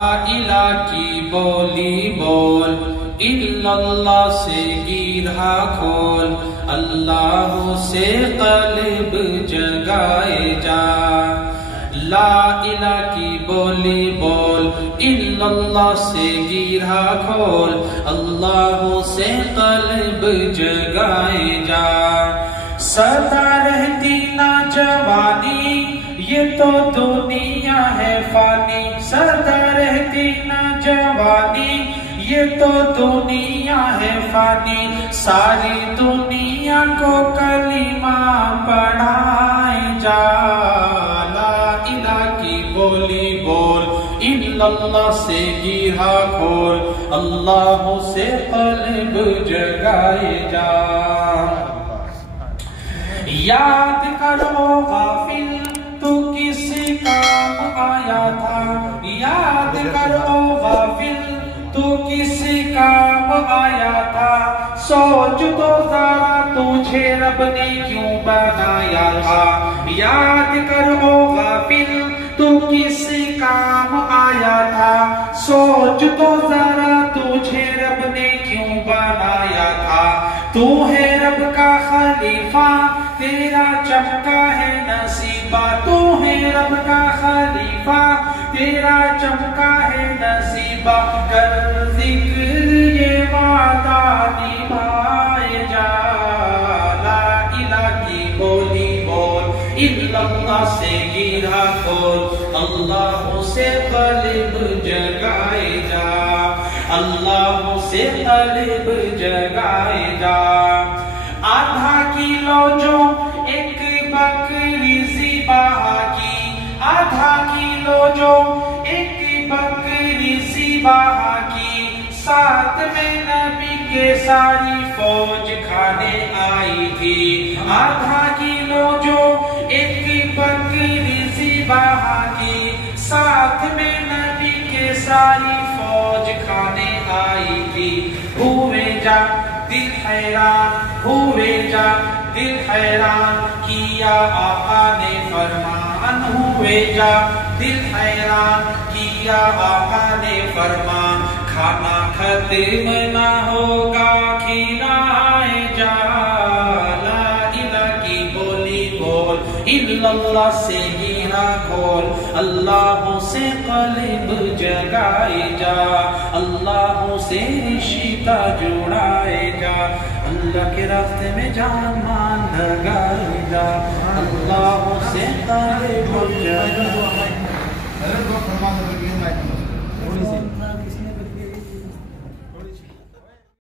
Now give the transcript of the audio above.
الہ کی بولی بول، اللہ سے گیرہ کھول، اللہ سے قلب جگائے جا۔ لا الہ کی بولی بول، اللہ سے گیرہ کھول، اللہ سے قلب جگائے جا۔ سدا رہتی نہ جوانی، یہ تو دنیا ہے فانی، سدا رہتی نہ جوانی، یہ تو دنیا ہے فانی، ساری دنیا کو کلمہ پڑھائے جا۔ لا الہ کی بولی بول، اللہ سے گیرہ کھول، اللہ سے قلب جگائے جا۔ یاد کرو غافل تو کس کام آیا تھا، یاد کرو غافل تو کس کام آیا تھا، سوچ تو ذرا تجھے رب نے کیوں بنایا تھا۔ یاد کرو غافل تو کس کام آیا تھا، سوچ تو ذرا تجھے رب نے کیوں بنایا تھا۔ تو ہے رب کا خلیفہ، تیرا چمکا ہے نصیبہ، تو ہے رب کا خلیفہ، تیرا چمکا ہے نصیبہ، کر ذکر یہ وعدہ نبھائے جا۔ لا الہ کی بولی بول، اللہ سے گیرہ کھول، اللہ سے قلب جگائے جا، اللہ سے قلب جگائے جا۔ آدھا کلو جو ایک بکری ذبح کی، آدھا کلو جو ایک بکری ذبح کی، ساتھ میں نبی کے ساری فوج کھانے آئی تھی۔ آدھا کلو جو ایک بکری ذبح کی، ساتھ میں نبی کے ساری فوج کھانے آئی تھی۔ ہوئے جا دل حیران، ہوئے جا دل حیران، کیا آقا نے فرمان، ہوئے جا دل حیران، کیا آقا نے فرمان، کھانا ختم نہ ہوگا کھلائے جا۔ لا الہ کی بولی بول، اللہ سے گیرہ کھول، اللہ سے قلب جگائے جا، اللہ سے رشتہ جڑائے جا، اللہ کے راستے میں جان مان لگائے جا، اللہ سے قلب جگائے جا۔